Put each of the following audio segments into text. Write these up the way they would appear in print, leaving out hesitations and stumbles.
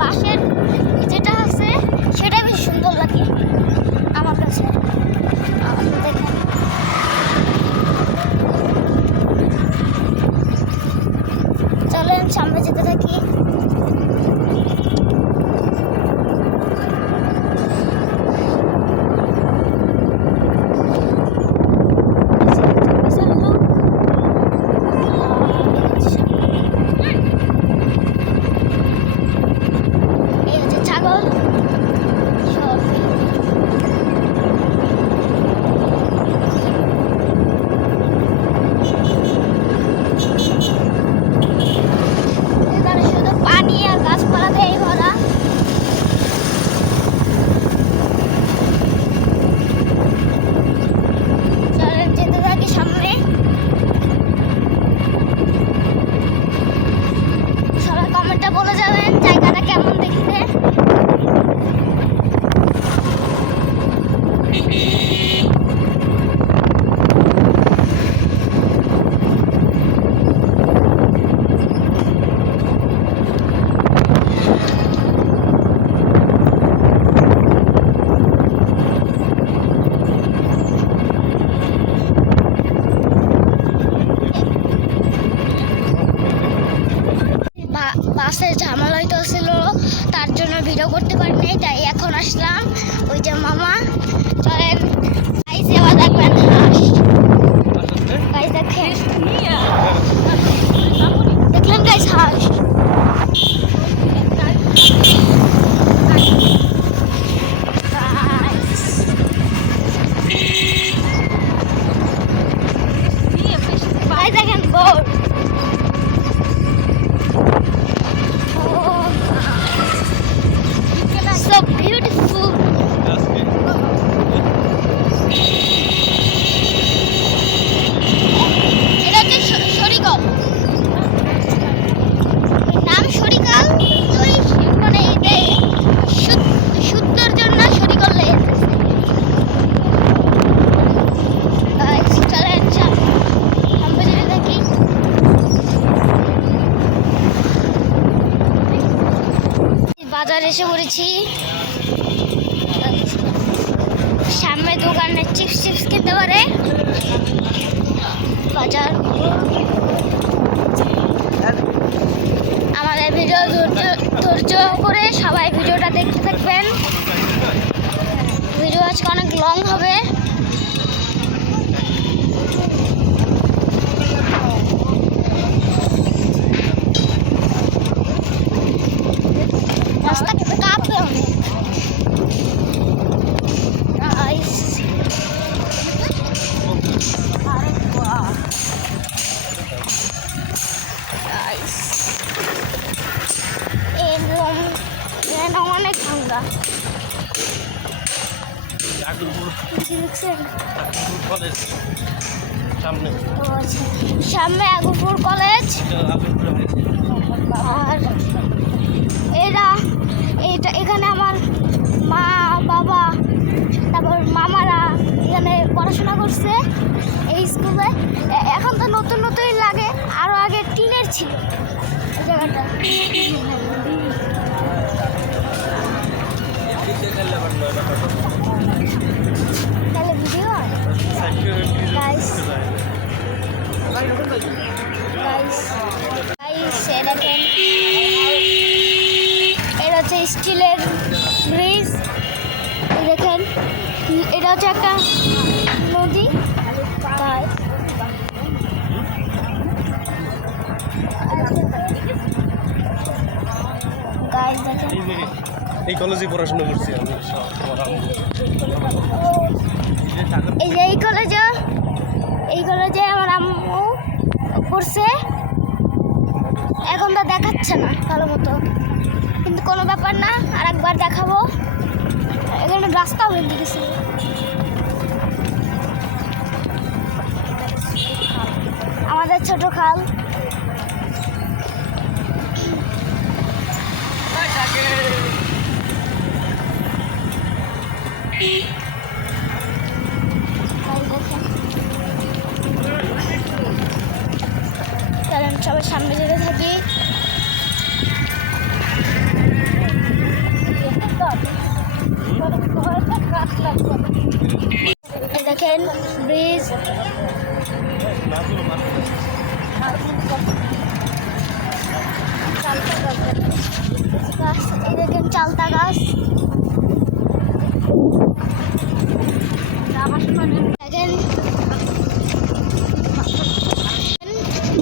বাঁশের যেটা আছে সেটা বেশ সুন্দর লাগে আমার কাছে। দেখেন চলেন সামনে যেতে থাকি। বলে যাবেন জায়গাটা কেমন দেখতে। বাসের ঝামেলা হইতেছিল, তার জন্য ভিডিও করতে পারিনি, তাই এখন আসলাম। ওই যে মামা চলেন এবার দেখবেন হাঁস। দেখেন দেখলেন গাইস হাঁস। দেখেন বোর্ড so beautiful. এটা হচ্ছে শরিকাল, নাম শরিকাল। মানে এটা সুন্দর জন্য শরিকাল লেগেছে। চলেন আমরা যেতে থাকি। বাজার এসে পড়েছি, সামনে দোকানে চিপস খেতে পারে। বাজার আমাদের ভিডিও ধৈর্য করে সবাই ভিডিওটা দেখতে থাকবেন। ভিডিও আজকে অনেক লং হবে। রাস্তা কাঁপবে অনেক। অনেক ঠান্ডা সামনে আগুপুর কলেজ। আর এখানে আমার মা বাবা তারপর মামারা এখানে পড়াশোনা করছে এই স্কুলে। এখন তো নতুন নতুনই লাগে, আরো আগে টিনের ছিল এই জায়গাটা। তাহলে ভিডিও গাইস দেখেন এটা হচ্ছে স্টিলের ব্রিজ। দেখেন এটা হচ্ছে একটা নদী। গাইস দেখেন এই কলেজে পড়াশোনা করছি আমি। এই যে এই কলেজে আমার আম্মু পড়ছে। এখন তো দেখাচ্ছে না ভালো মতো, কিন্তু কোনো ব্যাপার না, আর একবার দেখাবো। এখানে রাস্তাও বেরিয়ে গেছে, আমাদের ছোট খাল। সামনে যেতে থাকি। এই দেখেন ব্রিজ, এই দেখেন চালতা গাছ। দেখেন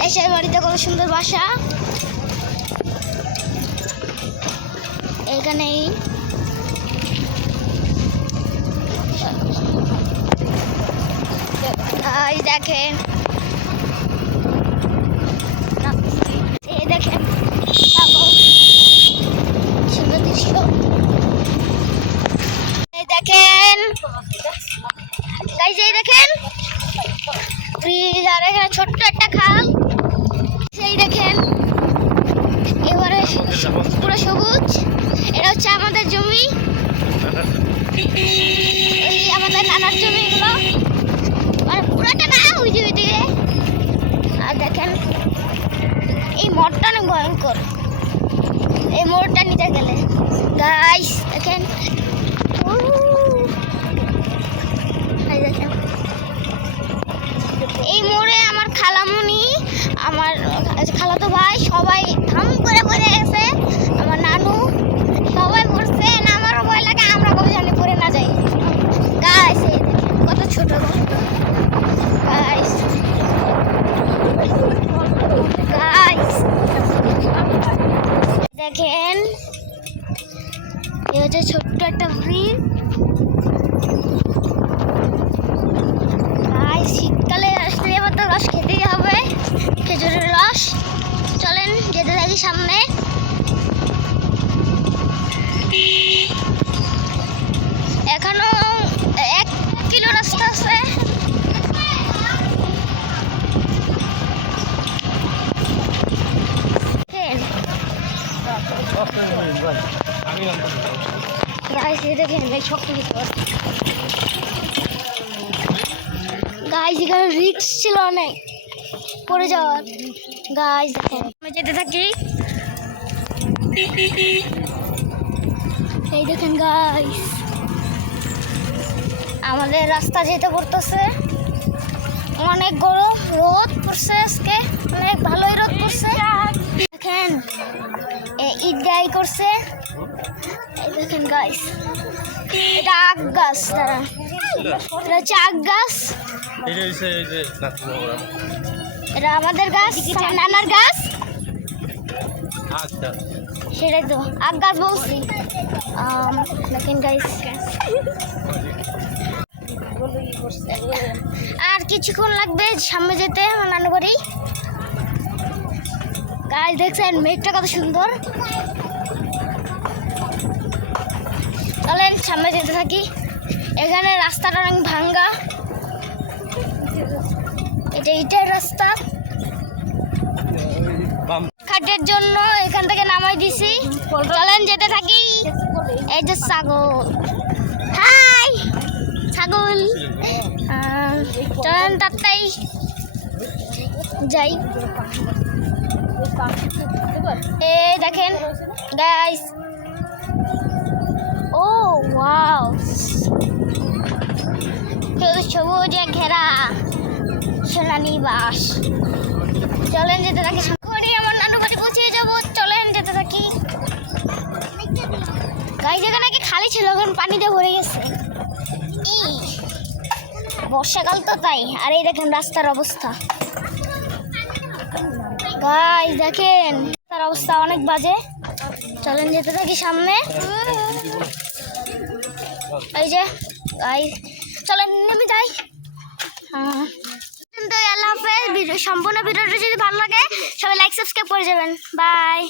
দেশের বাড়িতে কত সুন্দর বাসা। এখানেই দেখেন, এই দেখেন সুন্দর দৃশ্য। এই দেখেন গাইজ, এই দেখেন ব্রিজ, আর এখানে ছোট্ট একটা খাল। সেই দেখেন এবারে পুরো সবুজ। এটা হচ্ছে আমাদের জমি, এই আমাদের নানার জমি এগুলো, আর পুরোটা না ওই জমি দিয়ে। আর দেখেন এই মোড়টা অনেক ভয়ঙ্কর, এই মোড়টা নিতে গেলে গাইস দেখেন। দেখেন এই মোড়ে আমার খালামুনি, আমার খালাতো ভাই সবাই থাম করে পড়ে গেছে, আমার নানু সবাই পড়ছে। আমারও ভয় লাগে, আমরা কবে জানি পড়ে না যাই। গাইস এই দেখেন কত ছোট গাইস, গাইস দেখেন এই হচ্ছে ছোট্ট একটা ব্রিজ। শীতকালে আসলে এবার তো রস খেতেই হবে, খেজুরের রস। চলেন যেতে থাকি সামনে। এখনো 1 কিলো রাস্তা আছে। গাইজ এখানে রিস্ক ছিল অনেক পড়ে যাওয়ার। গাইজ দেখেন আমি যেতে থাকি, এই দেখেন গাইজ আমাদের রাস্তা যেতে পড়তেছে। অনেক গরম রোদ পড়ছে আজকে, অনেক ভালোই রোদ পড়ছে। দেখেন ঈদগাহি করছে, এই দেখেন গাইজ এটা আখ গাছ, তারা এটা হচ্ছে আখ গাছ। এটা আমাদের গাছ, নানার গাছ, সেটাই তো আখ গাছ বলছি। দেখেন গাইজ আর কিছুক্ষণ লাগবে সামনে যেতে আমার নানু বাড়ি। গাইজ দেখছেন মেঘটা কত সুন্দর। চলেন সামনে যেতে থাকি। এখানে রাস্তাটা অনেক ভাঙ্গা, এটা ইটের রাস্তা, খাটের জন্য এখান থেকে নামাই দিছি। চলেন যেতে থাকি। এই যে ছাগল, হাই ছাগল, চলেন তাড়াতাড়ি যাই। এই দেখেন গাইস, ও ওয়াও সবুজে ঘেরা সোনালী বাস। চলেন যেতে থাকি, আমার নানু বাড়ি পৌঁছে যাবো। চলেন যেতে থাকি। গাইস এখানে কি খালি ছিল, এখন পানিতে ভরে গেছে, বর্ষাকাল তো তাই। আর এই দেখেন রাস্তার অবস্থা গাইস, দেখেন রাস্তার অবস্থা অনেক বাজে। চলেন যেতে থাকি সামনে। এই যে গাইস চলেন নেমে যাই। আল্লাহ হাফেজ। সম্পূর্ণ ভিডিওটা যদি ভালো লাগে সবাই লাইক সাবস্ক্রাইব করে যাবেন। বাই।